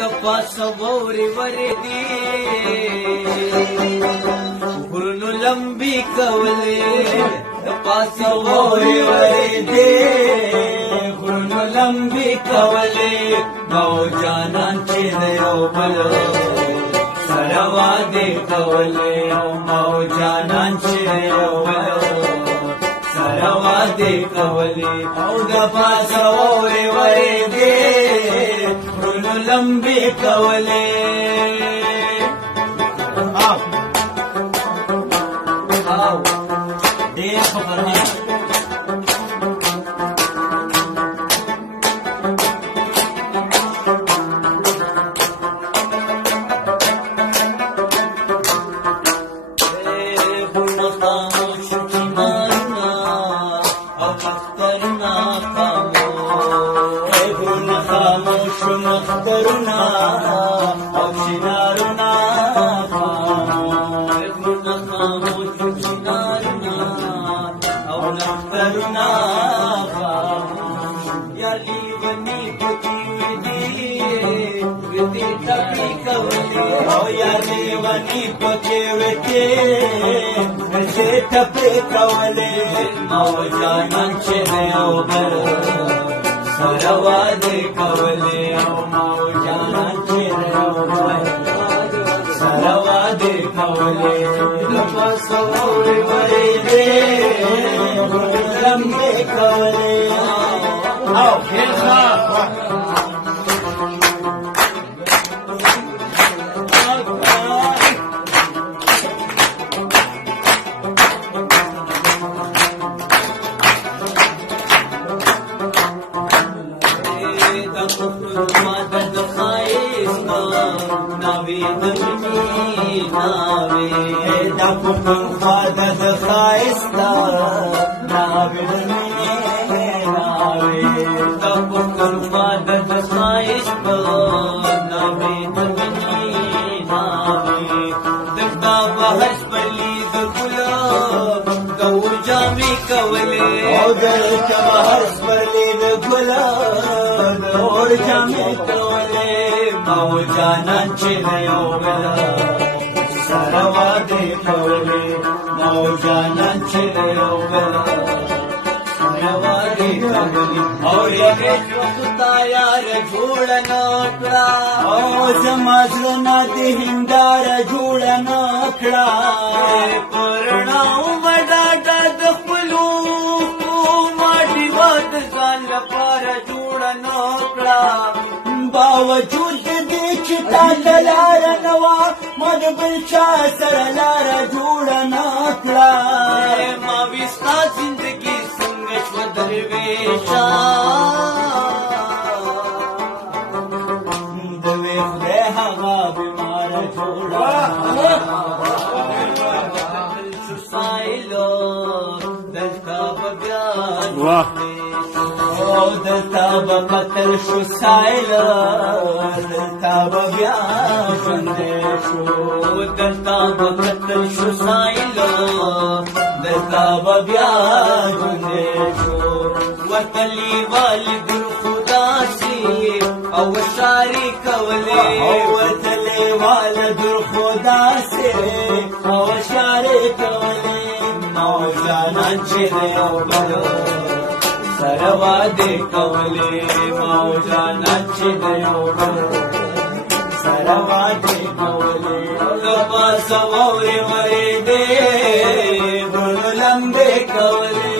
د پاسه واورې ورېدې غرونو لمبې کولې د پاسه واورې ورېدې غرونو لمبې کولې موجانان چې د یو بل سره وعدې کولې او موجانان چې د یو بل سره وعدې کولې او د پاسه واورې ورېدې غرونو لمبې کولې ډېر خبرونه مخترنا او شنارنا غرونه خاموش شنارنا او مخترنا یالی ونی پکی ودی ټاپی کولی او یالی ونی پکی ودی ټاپی کولی موجانان چې او بل سره وعدې کولې او موجانان چې سره وعدې کولې د پاسه واورې ورېدې غرونو لمبې کولې او مدد خایستا ناوی دمنی ناوی دا پختونخوا مدد خایستا ناوی دمنی ناوی دا پختونخوا مدد خایستا ناوی دمنی ناوی دلتا بحث پلی دگلاب دور جامی کولی او دلتا بحث پلی دگلاب اور جامع کولې موجانان چې یو بل سره وعدې کولې موجانان چې یو بل سره وعدې کولې او یې خدا یار جوړ نه کړه او زما زړه نه دې هندار جوړ نه کړه پرنا ومدا د خپلو ماټي واد ځان لپاره جوړ نه کړه باوجود دې چې تا ته لاره نه وه ما د بل چا سره لاره جوړه نه کړه ما وي ستا زندګي څنګه شوه درویشه د وې خدای هغه بیماره جوړه دلتا به بیا دلتا به قتل شو سایله دلتا به بیا ژوندی شو دلتا به قتل شو سایله دلتا به بیا ژوندی شو وتلی والد خدا سي او شاري کولې وتلی والد خدا سي او شاري کولې موجانان چې یو بل سره وعدې کولې موجانان چې یو بل سره وعدې کولې د پاسه واورې ورېدې غرونو لمبې کولې